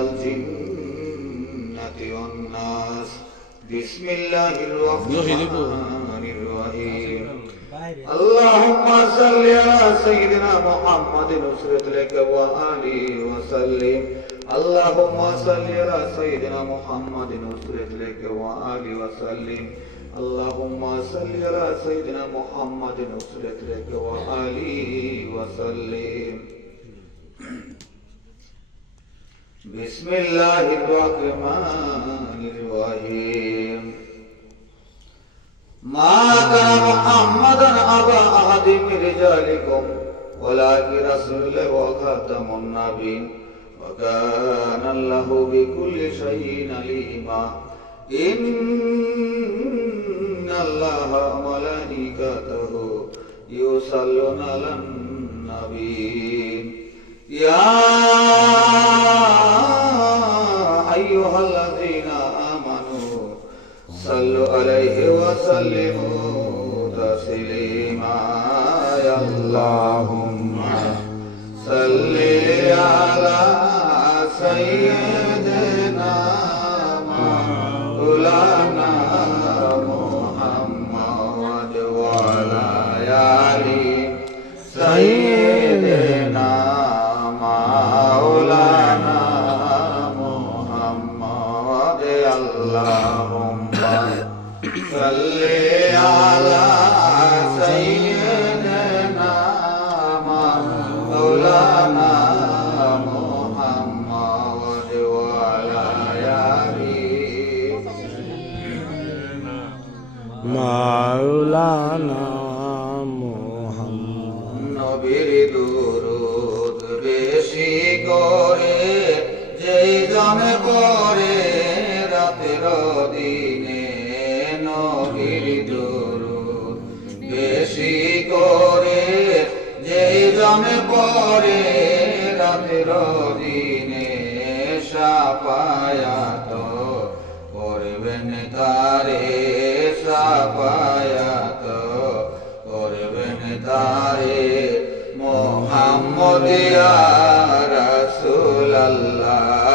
الجنة والناس بسم الله الرحمن الرحيم اللهم صل على سيدنا محمد نصرت لك وآله وسلم اللهم صل على سيدنا محمد نصرت لك وآله وسلم اللهم صل على سيدنا محمد نصرت لك وآله وسلم بسم الله الرحمن الرحيم ما كان محمد أبا أحد من رجالكم ولكن رسول وخاتم النبيين وكان الله بكل شيء عليما إن الله وملائكته يصلون على النبي يا أيها الذين آمنوا صلوا عليه وسلموا تسليما يا اللهم صل على سيدنا مولانا محمد وعلى آل سيدنا مولانا محمد اللهم صل على سيدنا مولانا محمد وعلى آل মাওলানা মুহাম্মদ নবীর দুরূদ বেশি করে যেই জন করে রাতের দিনে নবীর দুরূদ বেশি করে যেই জন করে রাতের দিনে শাফায়াত করবেন তারে শাফায়াত করবেন তারে মুহাম্মদ ইয়া রাসূলুল্লাহ